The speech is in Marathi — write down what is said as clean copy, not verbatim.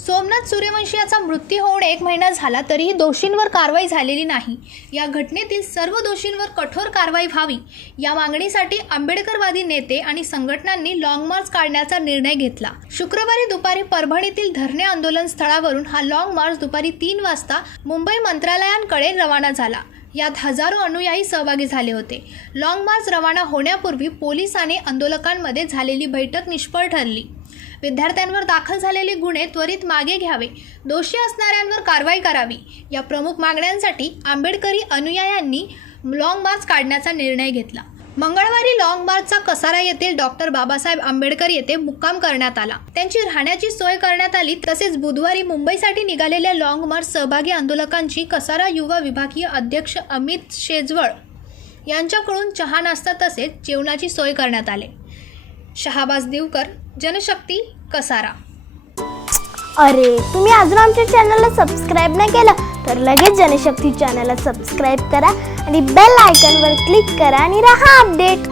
सोमनाथ सूर्यवंशी याचा मृत्यू होऊन 1 महिना झाला तरीही दोषींवर कारवाई झालेली नाही। या घटनेतील सर्व दोषींवर कठोर कारवाई व्हावी या मागणीसाठी आंबेडकरवादी नेते आणि संघटनांनी लॉंग मार्च काढण्याचा निर्णय घेतला। शुक्रवारी दुपारी परभणीतील धरणे आंदोलन स्थळावरून हा लॉंग मार्च दुपारी 3 वाजता मुंबई मंत्रालयांकडे रवाना झाला। यात हजारो अनुयायी सहभागी झाले होते। लॉंग मार्च रवाना होण्यापूर्वी पोलिसांनी आंदोलकांमध्ये झालेली बैठक निष्फळ ठरली। विद्यार्थ्यांवर दाखल झालेले गुन्हे त्वरित मागे घ्यावे, दोषी असणाऱ्यांवर कारवाई करावी या प्रमुख मागण्यांसाठी आंबेडकरी अनुयायांनी लॉंग मार्च काढण्याचा निर्णय घेतला। मंगळवारी लॉंग मार्चचा कसारा येथील डॉक्टर बाबासाहेब आंबेडकर येथे मुक्काम करण्यात आला। त्यांची राहण्याची सोय करण्यात आली। तसेच बुधवारी मुंबईसाठी निघालेल्या लॉंग मार्च सहभागी आंदोलकांची कसारा युवा विभागीय अध्यक्ष अमित शेजवळ यांच्याकडून चहा नाश्ता तसेच जेवणाची सोय करण्यात आली। शहाबाज दिवकर, जनशक्ती, कसारा। अरे तुम्ही अजून आमच्या चॅनलला सबस्क्राइब नाही केलं तर लगेच जनशक्ती चॅनलला सबस्क्राइब करा आणि बेल आयकॉनवर क्लिक करा आणि रहा अपडेट।